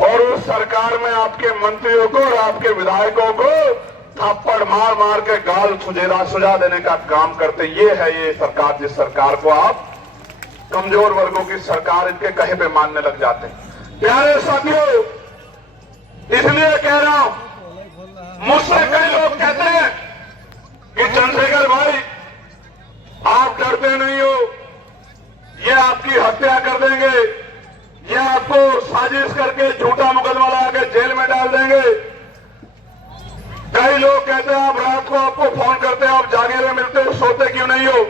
और उस सरकार में आपके मंत्रियों को और आपके विधायकों को थप्पड़ मार मार के गाल सुझा देने का काम करते। ये है ये सरकार, जिस सरकार को आप कमजोर वर्गों की सरकार इनके कहे पे मानने लग जाते हैं। प्यारे साथियों, इसलिए कह रहा हूं, मुझसे कई लोग कहते हैं कि चंद्रशेखर भाई आप डरते नहीं हो, ये आपकी हत्या कर देंगे, ये आपको साजिश करके झूठा मुकदमा लगा के जेल में डाल देंगे। कई लोग कहते हैं आप रात को आपको फोन करते हैं, आप जागे हुए मिलते हो, सोते क्यों नहीं हो।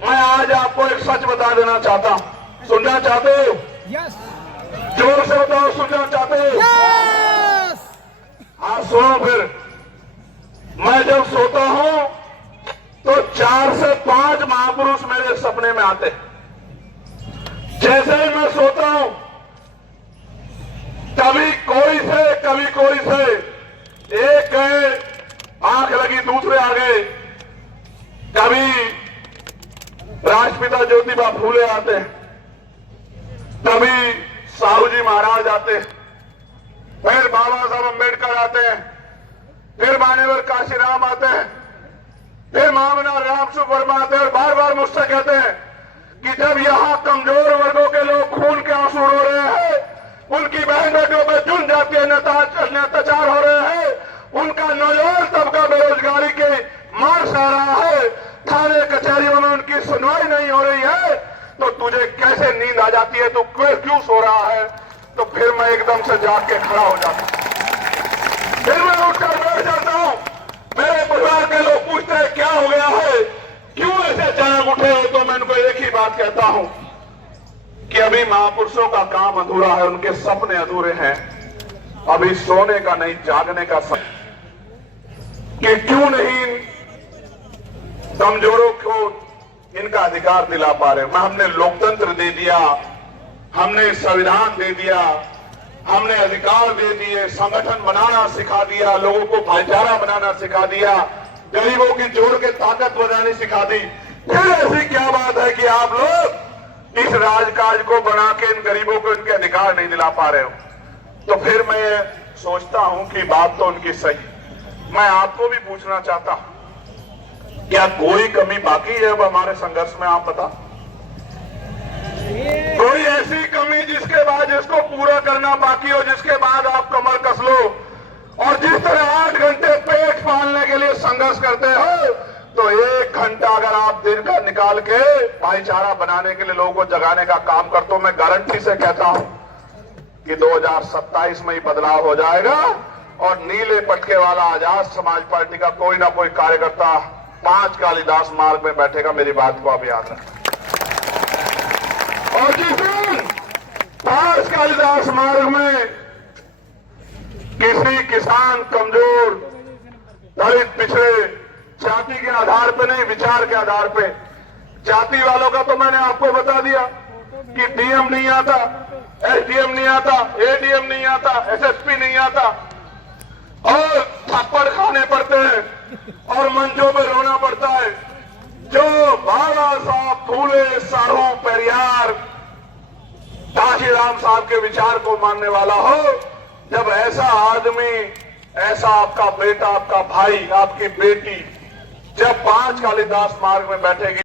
मैं आज आपको एक सच बता देना चाहता हूं। सुनना चाहते हो? जोर से बताओ, सुनना चाहते हो? हाँ सुनो फिर। मैं जब सोता हूं तो 4 से 5 महापुरुष मेरे सपने में आते हैं। जैसे ही मैं सोता हूं, कभी कोई से एक गए, आंख लगी, दूसरे आ गए। कभी राष्ट्रपिता ज्योतिबा फूले आते हैं, कभी साहू जी महाराज आते हैं, फिर बाबा साहब अम्बेडकर आते हैं, फिर मान्यवर काशीराम आते हैं, फिर महामना रामसुख वर्मा आते हैं और बार बार मुझसे कहते हैं कि जब यहां कमजोर वर्गों के लोग खून के आंसू रो रहे हैं, उनकी बहन बेटियों पर जुल्म जातीय अत्याचार हो रहे हैं, उनका नौजवान तबका बेरोजगारी के मार सह रहा है, थाने कचहरियों में उनकी सुनवाई नहीं हो रही है, तो तुझे कैसे नींद आ जाती है, तू क्यों सो रहा है। तो फिर मैं एकदम से जाग के खड़ा हो जाता हूं, फिर मैं उठकर बैठ जाता हूं। मेरे परिवार के लोग पूछते हैं क्या हो गया है, क्यों ऐसे अचानक उठे हो, तो मैं उनको एक ही बात कहता हूं कि अभी महापुरुषों का काम अधूरा है, उनके सपने अधूरे हैं, अभी सोने का नहीं जागने का समय। कि क्यों नहीं कमजोरों को इनका अधिकार दिला पा रहे। हमने लोकतंत्र दे दिया, हमने संविधान दे दिया, हमने अधिकार दे दिए, संगठन बनाना सिखा दिया, लोगों को भाईचारा बनाना सिखा दिया, गरीबों की जोड़ के ताकत बनानी सिखा दी। फिर ऐसी क्या बात है कि आप लोग इस राजकाज को बना के इन गरीबों को इनके अधिकार नहीं दिला पा रहे हो। तो फिर मैं सोचता हूं कि बात तो उनकी सही। मैं आपको भी पूछना चाहता हूं, क्या कोई कमी बाकी है अब हमारे संघर्ष में? आप बता, कोई ऐसी कमी जिसके बाद जिसको पूरा करना बाकी हो, जिसके बाद आप कमर कस लो। और जिस तरह 8 घंटे पेट पालने के लिए संघर्ष करते हो, तो 1 घंटा अगर आप दिन का निकाल के भाईचारा बनाने के लिए लोगों को जगाने का काम करते हो, मैं गारंटी से कहता हूं कि 2027 में ही बदलाव हो जाएगा और नीले पटके वाला आजाद समाज पार्टी का कोई ना कोई कार्यकर्ता 5 कालिदास मार्ग में बैठेगा। मेरी बात को आप याद रखें। और जिस दिन 5 कालिदास मार्ग में किसी किसान, कमजोर, दलित, पिछड़े, जाति के आधार पे नहीं, विचार के आधार पे, जाति वालों का तो मैंने आपको बता दिया कि डीएम नहीं आता, एसडीएम नहीं आता, एडीएम नहीं आता, एसएसपी नहीं आता, और थप्पड़ खाने पड़ते हैं और मंचों पे रोना पड़ता है। जो बाबा साहब फूले, साहू, पेरियार, काशीराम साहब के विचार को मानने वाला हो, जब ऐसा आदमी, ऐसा आपका बेटा, आपका भाई, आपकी बेटी जब 5 कालिदास मार्ग में बैठेगी,